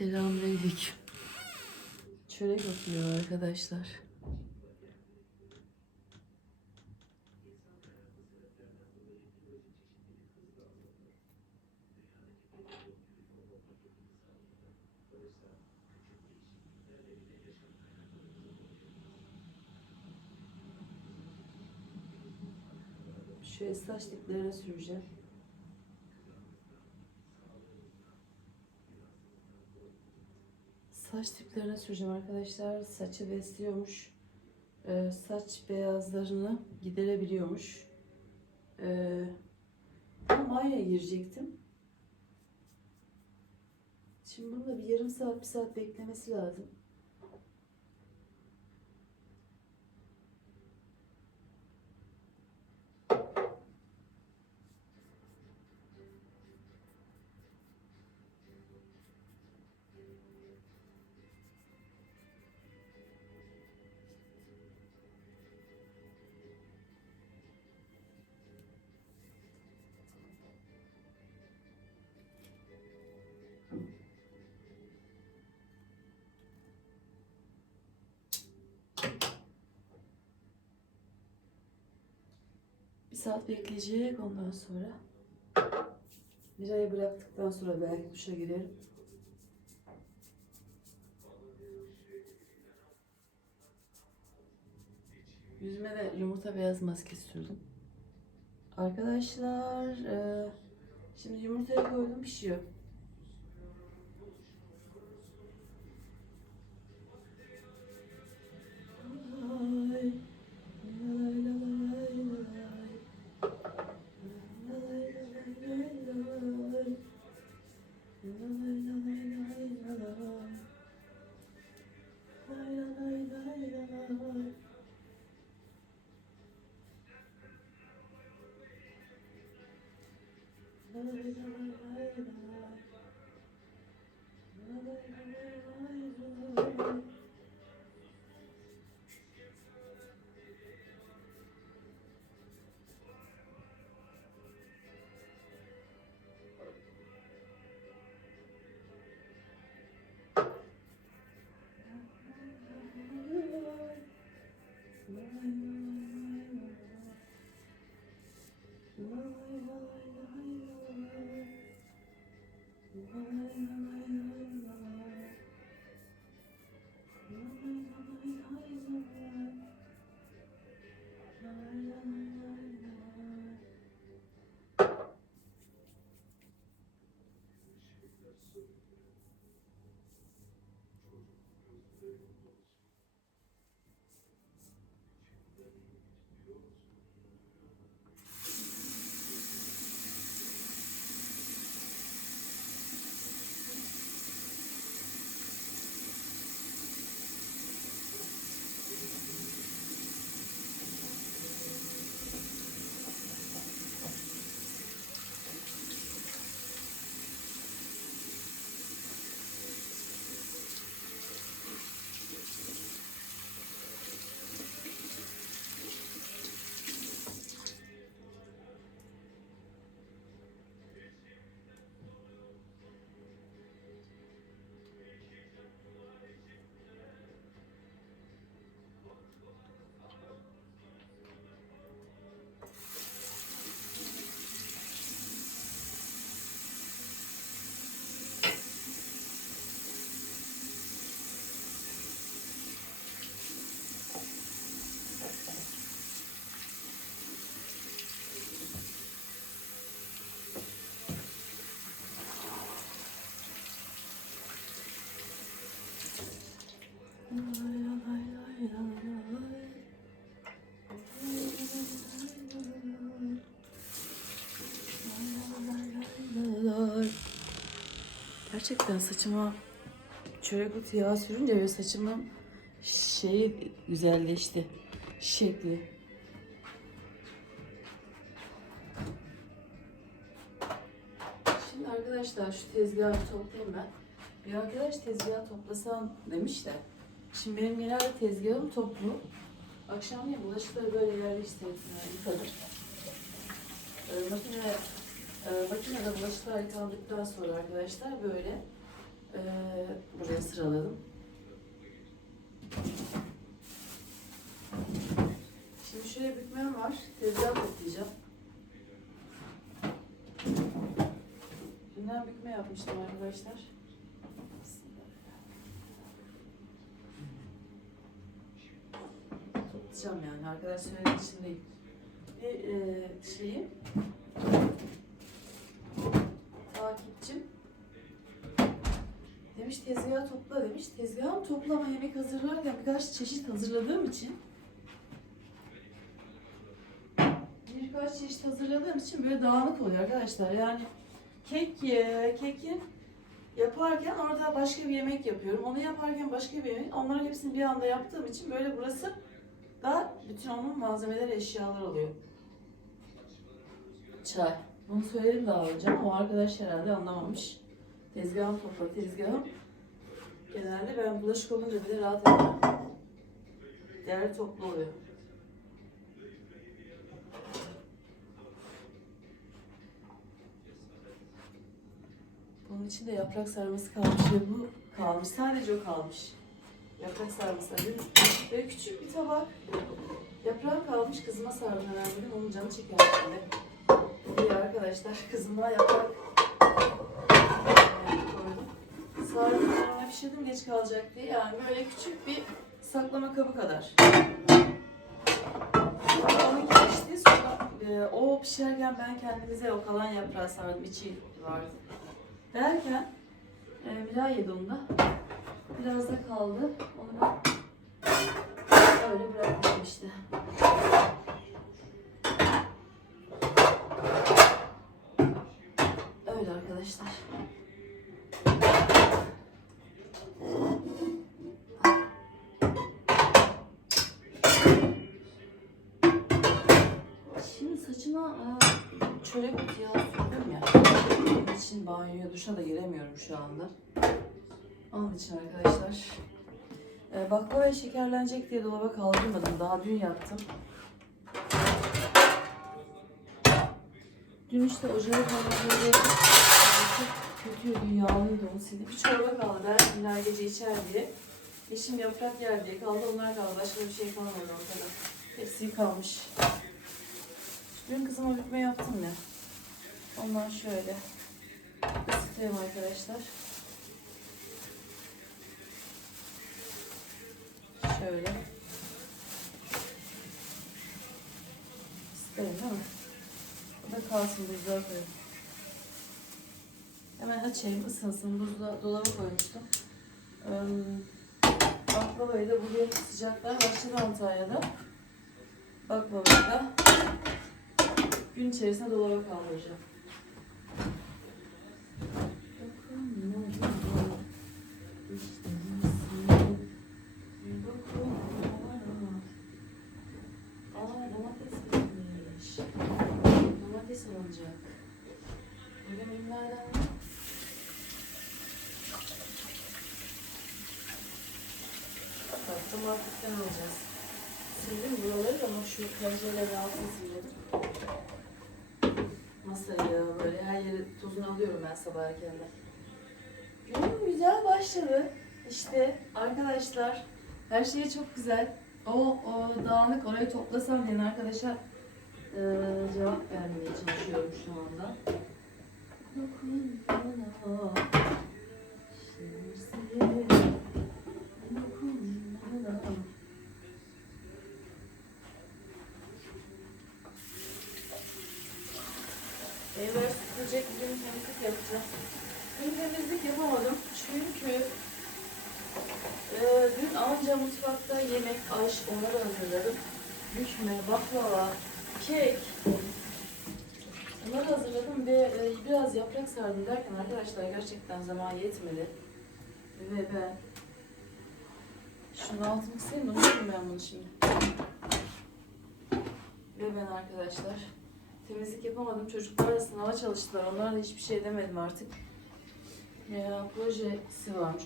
Selamünaleyküm. Çörek yapıyor arkadaşlar. Şöyle saç diplerine süreceğim. Saç tiplerine süreceğim arkadaşlar. Saçı besliyormuş. Ee, saç beyazlarını giderebiliyormuş. Ee, banyoya girecektim. Şimdi bunu da bir yarım saat, bir saat beklemesi lazım. Saat bekleyecek ondan sonra. Mira'yı bıraktıktan sonra belki duşa girerim. Yüzüme de yumurta beyaz maskesi sürdüm. Arkadaşlar, e, şimdi yumurtayı koydum pişiyor. Mm-hmm. Gerçekten saçıma çörek otu yağı sürünce ve saçımın şeyi güzelleşti. Şekli. Şimdi arkadaşlar şu tezgahı toplayayım ben. Bir arkadaş tezgahı toplasan demiş de. Şimdi benim genelde tezgahım toplu. Akşamleyin bulaşıkları böyle yerleştirdim. Yani yıkadım. Ee, makine, e, makinede bulaşıklar yıkandıktan sonra arkadaşlar böyle Ee, buraya sıraladım. Şimdi şöyle bükmem var. Tezgah toplayacağım. Dünden bükme yapmıştım arkadaşlar. Toplayacağım yani. Arkadaş söylediği için değil. Bir e, şeyim demiş tezgahı topla demiş. Tezgahım toplama yemek hazırlarken birkaç çeşit hazırladığım için birkaç çeşit hazırladığım için böyle dağınık oluyor arkadaşlar. Yani kek ye, kekin yaparken orada başka bir yemek yapıyorum. Onu yaparken başka bir yemek. Onların hepsini bir anda yaptığım için böyle burası da bütün onun malzemeleri, eşyalar oluyor. Çay. Bunu söyledim daha önce ama o arkadaş herhalde anlamamış. Tezgahım topla, tezgahım. Genelde ben bulaşık olunca bile rahat edemem. Değerli toplu oluyor. Bunun içinde yaprak sarması kalmış ve bu kalmış. Sadece o kalmış. Yaprak sarması. Böyle, küçük bir tabak. Yaprağım kalmış. Kızıma sardım dedim. Onun canı çeker şimdi. İyi arkadaşlar. Kızıma yaprak koydum. Sardım pişirdim geç kalacak diye. Yani böyle küçük bir saklama kabı kadar. Onun pişti. Sonra e, o pişerken ben kendimize o kalan yaprağı sardım. İçi vardı. Derken e, Miray yedi onu da. Biraz da kaldı. Onu da öyle bıraktım işte. Öyle arkadaşlar. Çörek otu yağı sürdüm ya. Onun için banyoya, duşa da giremiyorum şu anda. Onun için arkadaşlar. E, baklava şekerlenecek diye dolaba kaldırmadım. Daha dün yaptım. Dün işte ocağı çok kötüydü, yağlıydı onu sildim. Bir çorba kaldı. Belki gece içer diye. Eşim yaprak yer diye kaldı. Onlar kaldı. Başka bir şey kalmadı ortada. Hepsi kalmış. Dün kızıma bükme yaptım ya. Ondan şöyle ısıtayım arkadaşlar. Şöyle. Isıtayım değil mi? Bu da kalsın buzluğa. Hemen açayım ısınsın. Buzluğa dolaba koymuştum. Baklavayı da bugün sıcaklar başladı Antalya'da. Baklavayı da gün içerisinde dolaba kaldıracağım. Alınacak. Bugün ürünlerden? Farklı marketten alacağız. Sildim buraları ama şu pencereleri altını sildim. Masayı böyle her yeri tozunu alıyorum ben sabah erkenden. Günüm güzel başladı. İşte arkadaşlar her şey çok güzel. O, o dağınık orayı toplasam diyen arkadaşa e, cevap vermeye çalışıyorum şu anda. Dokun bana, şemsiye, dokun bana. Evler süpürecek bugün temizlik yapacağım. Dün temizlik yapamadım çünkü e, dün anca mutfakta yemek, aş onları hazırladım. Bükme, baklava, kek. Bunları hazırladım ve e, biraz yaprak sardım derken arkadaşlar gerçekten zaman yetmedi. Ve ben şunu altını kısayım da ben bunu şimdi. Ve ben arkadaşlar temizlik yapamadım. Çocuklar da sınava çalıştılar. Onlara da hiçbir şey demedim artık. Ya projesi varmış.